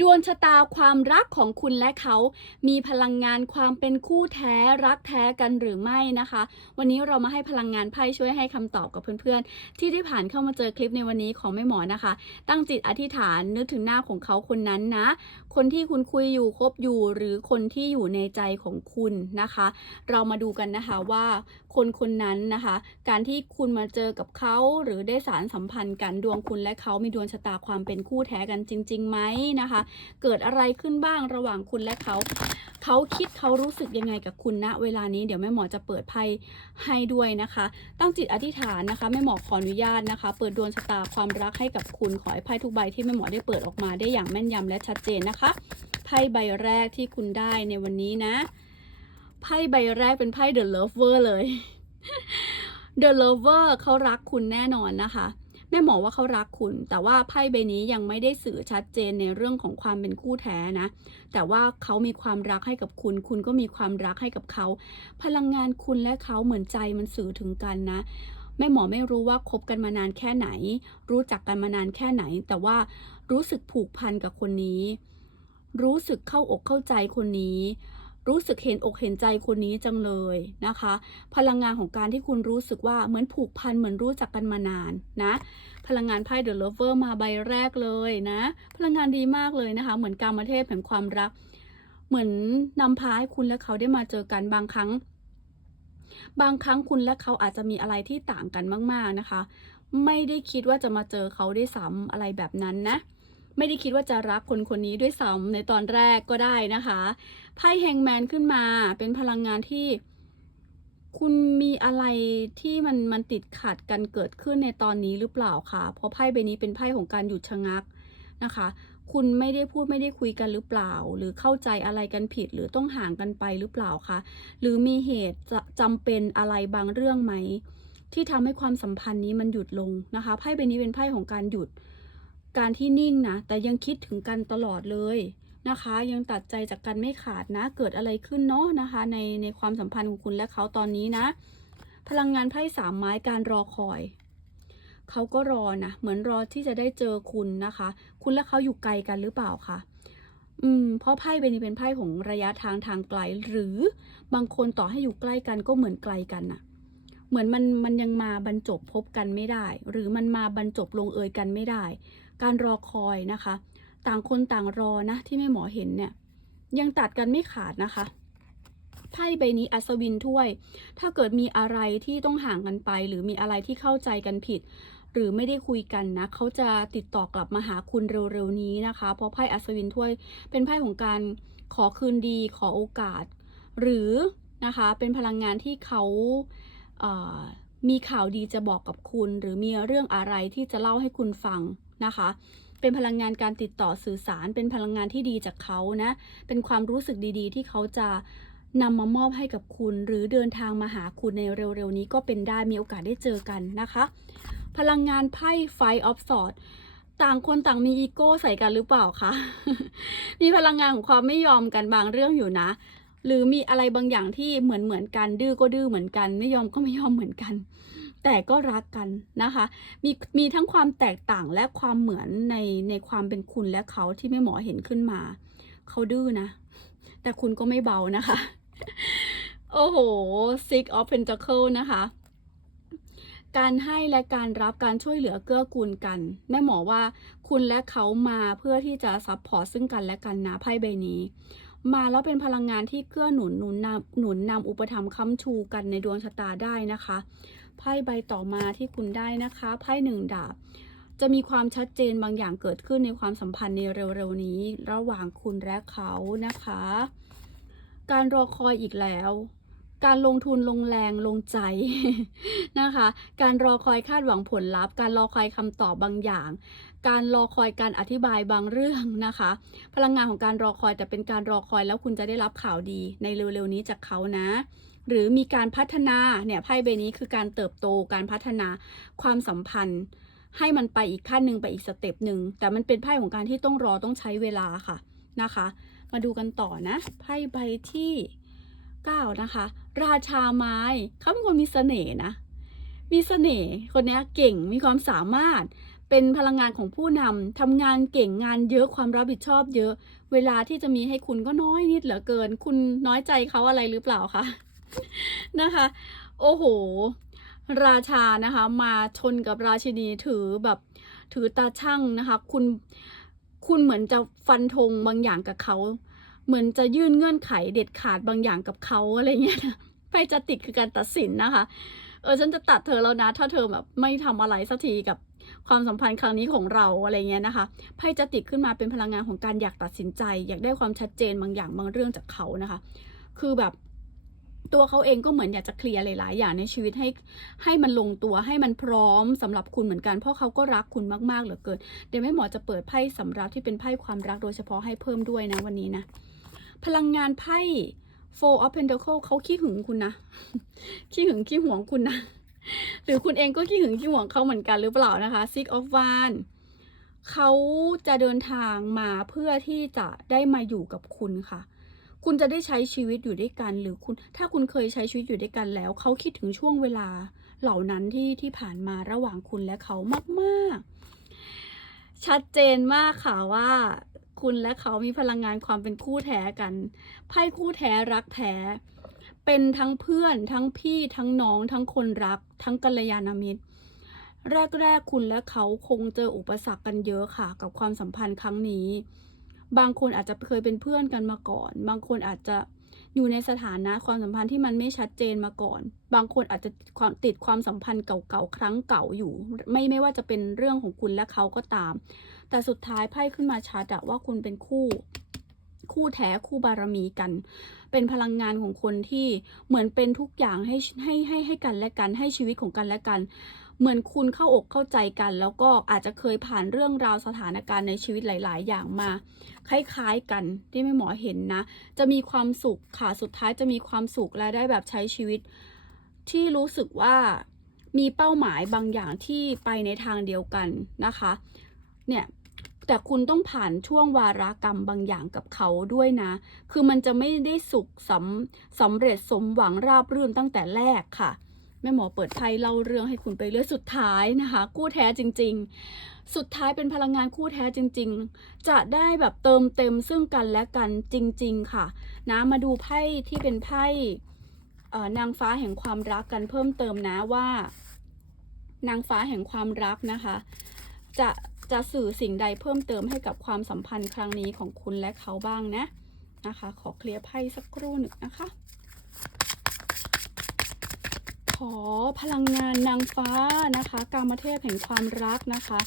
ดวงชะตาความรักของคุณและเขา มีพลังงานความเป็นคู่แท้รักแท้กันหรือไม่นะคะ วันนี้เรามาให้พลังงานไพ่ช่วยให้คำตอบกับเพื่อนๆ ที่ได้ผ่านเข้ามาเจอคลิปในวันนี้ของแม่หมอนะคะ ตั้งจิตอธิษฐานนึกถึงหน้าของเขาคนนั้นนะ คนที่คุณคุยอยู่คบอยู่หรือคนที่อยู่ในใจของคุณนะคะ เรามาดูกันนะคะว่าคนคนนั้นนะคะ การที่คุณมาเจอกับเขาหรือได้สารสัมพันธ์กันดวงคุณและเขามีดวงชะตาความเป็นคู่แท้กันจริงๆไหมนะคะเกิดอะไรขึ้นบ้างระหว่างคุณและเขา เขาคิดเขารู้สึกยังไงกับคุณณเวลานี้เดี๋ยวแม่หมอจะเปิดไพ่ให้ด้วยนะคะ ตั้งจิตอธิษฐานนะคะแม่หมอขออนุญาตนะคะ เปิดดวงชะตาความรักให้กับคุณขอให้ไพ่ทุกใบที่แม่หมอได้เปิดออกมาได้อย่างแม่นยำและชัดเจนนะคะไพ่ใบแรกที่คุณได้ในวันนี้นะไพ่ใบแรกเป็นไพ่ The Lover เลย The Lover เขารักคุณแน่นอนนะคะ แม่หมอว่าเขารักคุณ แต่ว่าไพ่ใบนี้ยังไม่ได้สื่อชัดเจนในเรื่องของความเป็นคู่แท้นะ แต่ว่าเขามีความรักให้กับคุณ คุณก็มีความรักให้กับเขา พลังงานคุณและเขาเหมือนใจมันสื่อถึงกันนะแม่หมอไม่รู้ว่าคบกันมานานแค่ไหน รู้จักกันมานานแค่ไหน แต่ว่ารู้สึกผูกพันกับคนนี้ รู้สึกเข้าอกเข้าใจคนนี้ รู้สึกเห็นอกเห็นใจคนนี้จังเลยนะคะ พลังงานของการที่คุณรู้สึกว่าเหมือนผูกพันเหมือนรู้จักกันมานานนะ พลังงานไพ่ The Lover มาใบแรกเลยนะ พลังงานดีมากเลยนะคะ เหมือนการมาเทพแห่งความรัก เหมือนนำพาให้คุณและเขาได้มาเจอกันบางครั้ง บางครั้งคุณและเขาอาจจะมีอะไรที่ต่างกันมาก ๆนะคะ ไม่ได้คิดว่าจะมาเจอเขาได้ซ้ำอะไรแบบนั้นนะ ไม่ได้คิดว่าจะรักคนคนนี้ด้วยซ้ำในตอนแรกก็ได้นะคะไพ่แฮงแมนขึ้นมาเป็นพลังงานที่ คุณมีอะไรที่มันมันติดขัดกันเกิดขึ้นในตอนนี้หรือเปล่าคะเพราะไพ่ใบนี้เป็นไพ่ของการหยุดชะงักนะคะ คุณไม่ได้พูดไม่ได้คุยกันหรือเปล่า หรือเข้าใจอะไรกันผิดหรือต้องห่างกันไปหรือเปล่าคะหรือมีเหตุจะจำเป็นอะไรบางเรื่องไหมที่ทำให้ความสัมพันธ์นี้มันหยุดลงนะคะไพ่ใบนี้เป็นไพ่ของการหยุด การที่นิ่งนะ แต่ยังคิดถึงกันตลอดเลยนะคะ ยังตัดใจจากกันไม่ขาดนะ เกิดอะไรขึ้นเนาะนะคะ ในในความสัมพันธ์ของคุณและเขาตอนนี้นะ พลังงานไพ่สามไม้การรอคอยเขาก็รอนะเหมือนรอที่จะได้เจอคุณนะคะ คุณและเขาอยู่ไกลกันหรือเปล่าคะอืมเพราะไพ่ใบนี้เป็นไพ่ของระยะทางทางไกล หรือบางคนต่อให้อยู่ใกล้กันก็เหมือนไกลกันน่ะ เหมือนมันมันยังมาบรรจบพบกันไม่ได้ หรือมันมาบรรจบลงเอยกันไม่ได้ การรอคอยนะคะ ต่างคนต่างรอนะที่แม่หมอเห็นเนี่ย ยังตัดกันไม่ขาดนะคะไพ่ใบนี้อัศวินถ้วย ถ้าเกิดมีอะไรที่ต้องห่างกันไป หรือมีอะไรที่เข้าใจกันผิด หรือไม่ได้คุยกันนะ เขาจะติดต่อกลับมาหาคุณเร็วๆนี้นะคะ เพราะไพ่อัศวินถ้วย เป็นไพ่ของการขอคืนดีขอโอกาส หรือนะคะ เป็นพลังงานที่เขาเมีข่าวดีจะบอกกับคุณ หรือมีเรื่องอะไรที่จะเล่าให้คุณฟังนะคะ เป็นพลังงานการติดต่อสื่อสาร เป็นพลังงานที่ดีจากเขานะ เป็นความรู้สึกดีๆ ที่เขาจะนำมามอบให้กับคุณ หรือเดินทางมาหาคุณในเร็วๆนี้ก็เป็นได้มีโอกาสได้เจอกันนะคะ พลังงานไพ่ไฟออฟสอดต่างคนต่างมีอีโก้ใส่กันหรือเปล่าคะ มีพลังงานของความไม่ยอมกันบางเรื่องอยู่นะ หรือมีอะไรบางอย่างที่เหมือนเหมือนกัน ดื้อก็ดื้อเหมือนกัน ไม่ยอมก็ไม่ยอมเหมือนกัน แต่ก็รักกันนะคะ มีมีทั้งความแตกต่างและความเหมือนในในความเป็นคุณและเขาที่แม่หมอเห็นขึ้นมา เขาดื้อนะ แต่คุณก็ไม่เบานะคะ โอ้โห six of pentacle นะคะการให้และการรับการช่วยเหลือเกื้อกูลกัน แม่หมอว่าคุณและเขามาเพื่อที่จะซัพพอร์ตซึ่งกันและกันนะไพ่ใบนี้ มาแล้วเป็นพลังงานที่เกื้อหนุนหนุนนำหนุนนำอุปถัมค้ำชูกันในดวงชะตาได้นะคะไพ่ใบต่อมาที่คุณได้นะคะไพ่หนึ่งดาบ จะมีความชัดเจนบางอย่างเกิดขึ้นในความสัมพันธ์ในเร็วๆนี้ ระหว่างคุณและเขานะคะ การรอคอยอีกแล้วการลงทุนลงแรงลงใจนะคะ การรอคอยคาดหวังผลลัพธ์ การรอคอยคำตอบบางอย่าง การรอคอยการอธิบายบางเรื่องนะคะ พลังงานของการรอคอยแต่เป็นการรอคอยแล้วคุณจะได้รับข่าวดีในเร็วๆนี้จากเขานะ หรือมีการพัฒนาเนี่ยไพ่ใบนี้คือการเติบโตการพัฒนาความสัมพันธ์ ให้มันไปอีกขั้นหนึ่งไปอีกสเต็ปหนึ่งแต่มันเป็นไพ่ของการที่ต้องรอต้องใช้เวลาค่ะนะคะ มาดูกันต่อนะไพ่ใบที่ 9 นะคะ ราชาไม้เขาเป็นคนมีเสน่ห์นะมีเสน่ห์คนนี้เก่งมีความสามารถ เป็นพลังงานของผู้นำทำงานเก่งงานเยอะความรับผิดชอบเยอะ เวลาที่จะมีให้คุณก็น้อยนิดเหลือเกิน คุณน้อยใจเขาอะไรหรือเปล่าคะนะคะ โอ้โห ราชานะคะ มาชนกับราชินีถือแบบถือตาช่างนะคะ คุณคุณเหมือนจะฟันธงบางอย่างกับเขา เหมือนจะยื่นเงื่อนไขเด็ดขาดบางอย่างกับเขาอะไรเงี้ยนะไพ่จะติดคือการตัดสินนะคะ ออฉันจะตัดเธอแล้วนะ ถ้าเธอแบบไม่ทำอะไรสักทีกับความสัมพันธ์ครั้งนี้ของเราอะไรเงี้ยนะคะไพ่จะติดขึ้นมาเป็นพลังงานของการอยากตัดสินใจ อยากได้ความชัดเจนบางอย่างบางเรื่องจากเขานะคะ คือแบบตัวเขาเองก็เหมือนอยากจะเคลียร์หลาย ๆ อย่างในชีวิตให้ให้มันลงตัวให้มันพร้อมสำหรับคุณเหมือนกัน เพราะเขาก็รักคุณมาก ๆ เหลือเกิน เดี๋ยวแม่หมอจะเปิดไพ่สำรับที่เป็นไพ่ความรักโดยเฉพาะให้เพิ่มด้วยนะวันนี้นะ พลังงานไพ่ Four of Pentacle เขาขี้หึงคุณนะ ขี้หึงขี้หวงคุณนะ หรือคุณเองก็ขี้หึงขี้หวงเขาเหมือนกันหรือเปล่านะคะ Six of Wands เขาจะเดินทางมาเพื่อที่จะได้มาอยู่กับคุณค่ะ คุณจะได้ใช้ชีวิตอยู่ด้วยกัน หรือคุณ ถ้าคุณเคยใช้ชีวิตอยู่ด้วยกันแล้ว เขาคิดถึงช่วงเวลาเหล่านั้นที่ที่ผ่านมาระหว่างคุณและเขามาก ๆ ชัดเจนมากค่ะว่า คุณและเขามีพลังงานความเป็นคู่แท้กัน ไพ่คู่แท้รักแท้ เป็นทั้งเพื่อน ทั้งพี่ทั้งน้อง ทั้งคนรัก ทั้งกัลยาณมิตร แรกๆ คุณและเขาคงเจออุปสรรคกันเยอะค่ะ กับความสัมพันธ์ครั้งนี้ บางคนอาจจะเคยเป็นเพื่อนกันมาก่อน บางคนอาจจะอยู่ในสถานะความสัมพันธ์ที่มันไม่ชัดเจนมาก่อน บางคนอาจจะความติดความสัมพันธ์เก่าๆ ครั้งเก่าอยู่ ไม่ไม่ว่าจะเป็นเรื่องของคุณและเขาก็ตาม แต่สุดท้ายไพ่ขึ้นมาชัดอะว่าคุณเป็นคู่ คู่แท้คู่บารมีกัน เป็นพลังงานของคนที่เหมือนเป็นทุกอย่างให้ให้ให้ให้กันและกันให้ชีวิตของกันและกัน เหมือนคุณเข้าอกเข้าใจกัน แล้วก็อาจจะเคยผ่านเรื่องราวสถานการณ์ในชีวิตหลาย ๆ อย่างมา คล้าย ๆ กันที่แม่หมอเห็นนะ จะมีความสุขค่ะสุดท้ายจะมีความสุขและได้แบบใช้ชีวิต ที่รู้สึกว่ามีเป้าหมายบางอย่างที่ไปในทางเดียวกันนะคะ เนี่ย แต่คุณต้องผ่านช่วงวารากรรมบางอย่างกับเขาด้วยนะ คือมันจะไม่ได้สุขสำสำเร็จสมหวังราบรื่นตั้งแต่แรกค่ะ แม่หมอเปิดไพ่เล่าเรื่องให้คุณไปเรื่อยสุดท้ายนะคะคู่แท้จริง ๆ สุดท้ายเป็นพลังงานคู่แท้จริง ๆ จะได้แบบเติมเต็มซึ่งกันและกันจริง ๆ ค่ะ นะมาดูไพ่ที่เป็นไพ่นางฟ้าแห่งความรักกันเพิ่มเติมนะว่า นางฟ้าแห่งความรักนะคะ จะ จะสื่อสิ่งใดเพิ่มเติมให้กับความสัมพันธ์ครั้งนี้ของคุณและเขาบ้างนะนะคะ ขอเคลียร์ไพ่สักครู่หนึ่งนะคะ ขอพลังงานนางฟ้านะคะกามเทพแห่งความรักนะคะ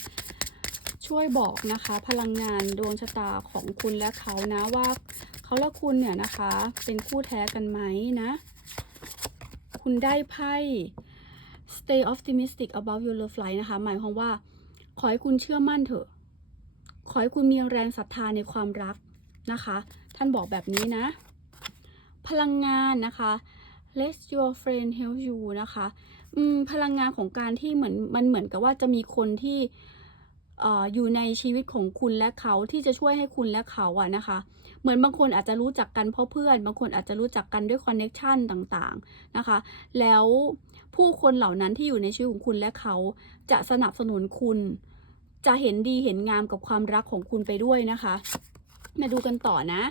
ช่วยบอกนะคะ พลังงานดวงชะตาของคุณและเขานะว่าเขาและคุณเนี่ยนะคะ เป็นคู่แท้กันไหมนะ คุณได้ไพ่ stay optimistic about your love life นะคะ หมายความว่า ขอให้คุณเชื่อมั่นเถอะ ขอให้คุณมีแรงศรัทธาในความรักนะคะ ท่านบอกแบบนี้นะ พลังงานนะคะ let your friend help you นะคะ อืม พลังงานของการที่เหมือนมันเหมือนกับว่าจะมีคนที่ อยู่ในชีวิตของคุณและเขาที่จะช่วยให้คุณและเขาอะนะคะ เหมือนบางคนอาจจะรู้จักกันเพราะเพื่อน บางคนอาจจะรู้จักกันด้วยคอนเน็ชันต่างๆนะคะ แล้วผู้คนเหล่านั้นที่อยู่ในชีวิตของคุณและเขาจะสนับสนุนคุณ จะเห็นดีเห็นงามกับความรักของคุณไปด้วยนะคะ มาดูกันต่อนะ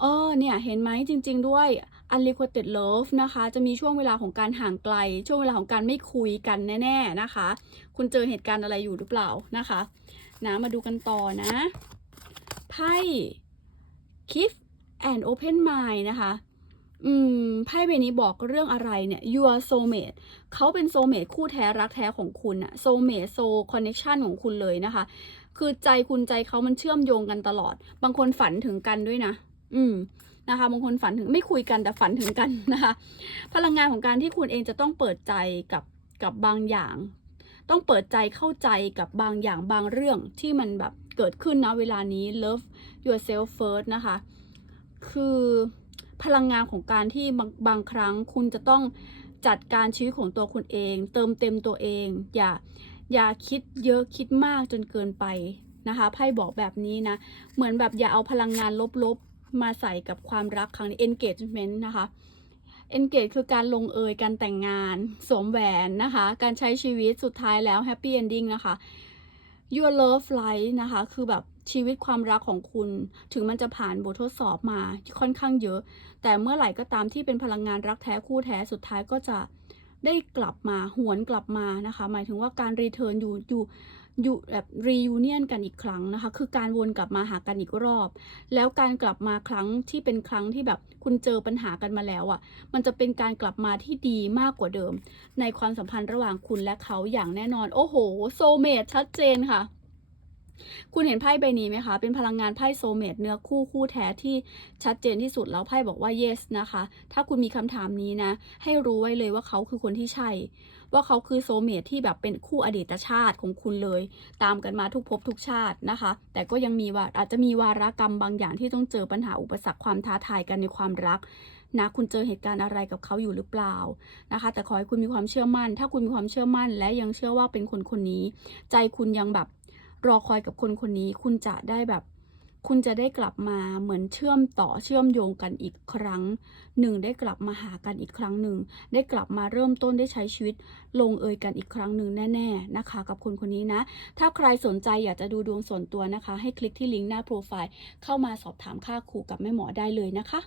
เออเนี่ยเห็นไหมจริง ๆ ด้วย unrequited love นะคะ จะมีช่วงเวลาของการห่างไกล ช่วงเวลาของการไม่คุยกันแน่ๆนะคะ คุณเจอเหตุการณ์อะไรอยู่หรือเปล่านะคะนะมาดูกันต่อนะไพ่ keep and open mind นะคะ อืม ไพ่ใบนี้บอกเรื่องอะไรเนี่ย your soulmate เขาเป็น soulmate คู่แท้รักแท้ของคุณอะ soulmate soul connection ของคุณเลยนะคะ คือใจคุณใจเขามันเชื่อมโยงกันตลอด บางคนฝันถึงกันด้วยนะ อืม นะคะบางคนฝันถึงไม่คุยกันแต่ฝันถึงกันนะคะพลังงานของการที่คุณเองจะต้องเปิดใจกับกับบางอย่าง ต้องเปิดใจเข้าใจกับบางอย่างบางเรื่องที่มันแบบเกิดขึ้นนะเวลานี้ love yourself first นะคะ คือพลังงานของการที่บางบางครั้งคุณจะต้องจัดการชีวิตของตัวคุณเอง เติมเต็มตัวเอง อย่าอย่าคิดเยอะคิดมากจนเกินไปนะคะไพ่บอกแบบนี้นะ เหมือนแบบอย่าเอาพลังงานลบๆ มาใส่กับความรักครั้งนี้ engagement นะคะ engage คือการลงเอยการแต่งงาน สวมแหวนนะคะ การใช้ชีวิตสุดท้ายแล้ว happy ending นะคะ your love life นะคะ คือแบบชีวิตความรักของคุณ ถึงมันจะผ่านบททดสอบมาค่อนข้างเยอะ แต่เมื่อไหร่ก็ตามที่เป็นพลังงานรักแท้คู่แท้สุดท้ายก็จะได้กลับมาหวนกลับมานะคะ หมายถึงว่าการรีเทิร์นอยู่อยู่ อยู่แบบรียูเนียนกันอีกครั้งนะคะ คือการวนกลับมาหากันอีกรอบ แล้วการกลับมาครั้งที่เป็นครั้งที่แบบคุณเจอปัญหากันมาแล้วอะ่ะ มันจะเป็นการกลับมาที่ดีมากกว่าเดิม ในความสัมพันธ์ระหว่างคุณและเขาอย่างแน่นอน โอ้โห โซเมตชัดเจนค่ะ คุณเห็นไพ่ใบนี้ไหมคะ เป็นพลังงานไพ่โซเมตเนื้อคู่คู่แท้ที่ชัดเจนที่สุดแล้วไพ่บอกว่า yes นะคะ ถ้าคุณมีคำถามนี้นะ ให้รู้ไว้เลยว่าเขาคือคนที่ใช่ ว่าเขาคือโซเมตที่แบบเป็นคู่อดีตชาติของคุณเลย ตามกันมาทุกภพทุกชาตินะคะ แต่ก็ยังมีว่าอาจจะมีวาระกรรมบางอย่างที่ต้องเจอปัญหาอุปสรรคความท้าทายกันในความรักนะคุณเจอเหตุการณ์อะไรกับเขาอยู่หรือเปล่านะคะ แต่ขอให้คุณมีความเชื่อมั่น ถ้าคุณมีความเชื่อมั่น และยังเชื่อว่าเป็นคนคนนี้ ใจคุณยังแบบ รอคอยกับคนคนนี้ คุณจะได้แบบ คุณจะได้กลับมาเหมือนเชื่อมต่อเชื่อมโยงกันอีกครั้งหนึ่งได้กลับมาหากันอีกครั้งหนึ่งได้กลับมาเริ่มต้นได้ใช้ชีวิตลงเอยกันอีกครั้งหนึ่งแน่ ๆนะคะ กับคนคนนี้นะ ถ้าใครสนใจอยากจะดูดวงส่วนตัวนะคะ ให้คลิกที่ลิงก์หน้าโปรไฟล์เข้ามาสอบถามค่าครูกับแม่หมอได้เลยนะคะ